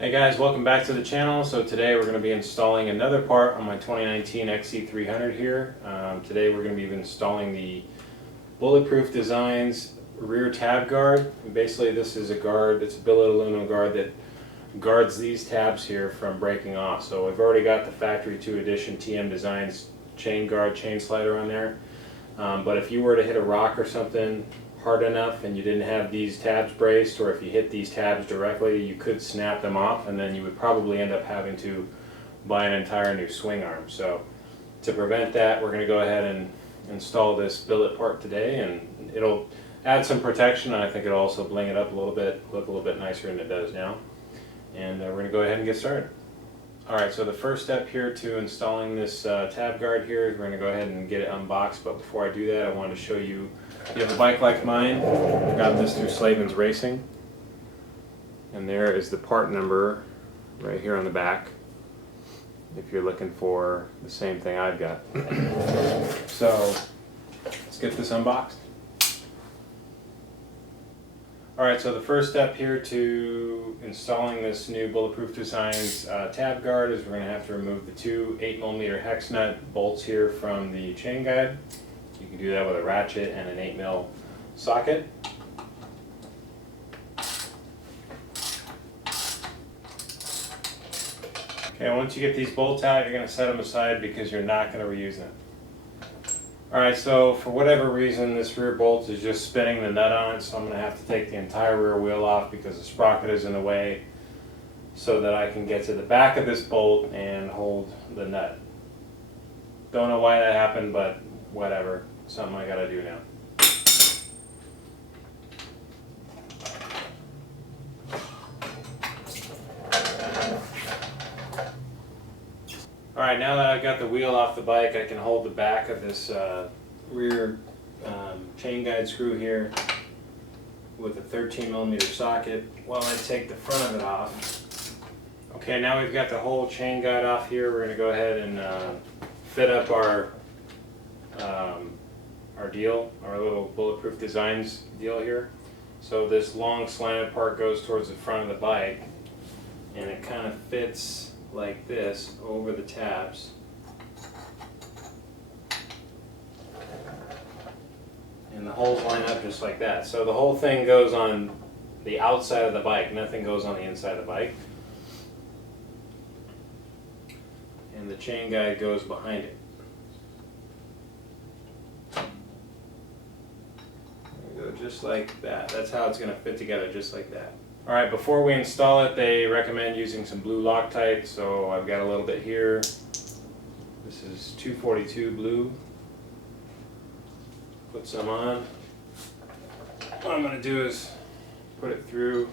Hey guys, welcome back to the channel. So today we're going to be installing another part on my 2019 XC300 here. Today we're going to be installing the Bulletproof Designs rear tab guard. And basically this is a guard, it's a billet aluminum guard that guards these tabs here from breaking off. So we've already got the factory 2 edition TM Designs chain guard, chain slider on there. But if you were to hit a rock or something hard enough and you didn't have these tabs braced, or if you hit these tabs directly, you could snap them off and then you would probably end up having to buy an entire new swing arm. So to prevent that, we're going to go ahead and install this billet part today, and it'll add some protection, and I think it'll also bling it up a little bit, look a little bit nicer than it does now. And we're going to go ahead and get started. Alright, so the first step here to installing this tab guard here is we're going to go ahead and get it unboxed, but before I do that I wanted to show you, if you have a bike like mine, I got this through Slavens Racing, and there is the part number right here on the back if you're looking for the same thing I've got. So let's get this unboxed. Alright, so the first step here to installing this new Bulletproof Designs tab guard is we're going to have to remove the 2 8mm hex nut bolts here from the chain guide. You can do that with a ratchet and an 8mm socket. Okay, once you get these bolts out, you're going to set them aside because you're not going to reuse them. Alright, so for whatever reason this rear bolt is just spinning the nut on it, so I'm going to have to take the entire rear wheel off because the sprocket is in the way, so that I can get to the back of this bolt and hold the nut. Don't know why that happened, but whatever. Something I gotta do now. Alright, now that I've got the wheel off the bike, I can hold the back of this rear chain guide screw here with a 13mm socket while I take the front of it off. Okay, now we've got the whole chain guide off here. We're going to go ahead and fit up our deal, our little Bulletproof Designs deal here. So this long slanted part goes towards the front of the bike, and it kind of fits like this over the tabs. And the holes line up just like that. So the whole thing goes on the outside of the bike, nothing goes on the inside of the bike. And the chain guide goes behind it. There we go, just like that. That's how it's going to fit together, just like that. Alright, before we install it, they recommend using some blue Loctite, so I've got a little bit here. This is 242 blue. Put some on. What I'm going to do is put it through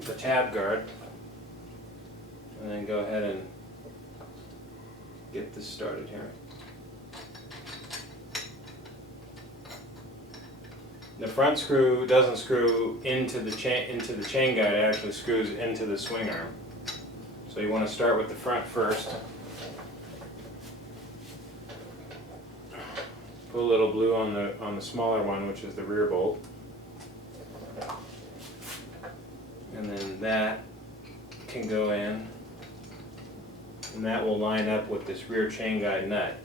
the tab guard and then go ahead and get this started here. The front screw doesn't screw into the chain guide, it actually screws into the swing arm. So you want to start with the front first. Put a little blue on the smaller one, which is the rear bolt. And then that can go in, and that will line up with this rear chain guide nut.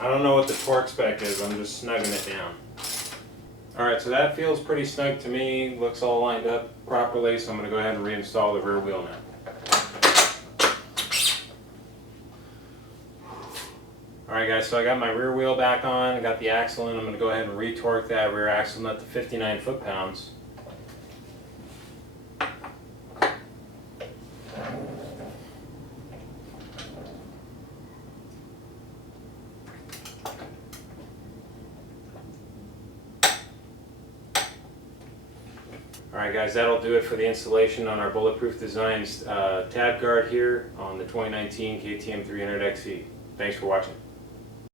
I don't know what the torque spec is, I'm just snugging it down. Alright, so that feels pretty snug to me, looks all lined up properly, so I'm going to go ahead and reinstall the rear wheel now. Alright guys, so I got my rear wheel back on, I got the axle in, I'm going to go ahead and re-torque that rear axle nut to 59 foot-pounds. Alright guys, that'll do it for the installation on our Bulletproof Designs tab guard here on the 2019 KTM 300XE. Thanks for watching.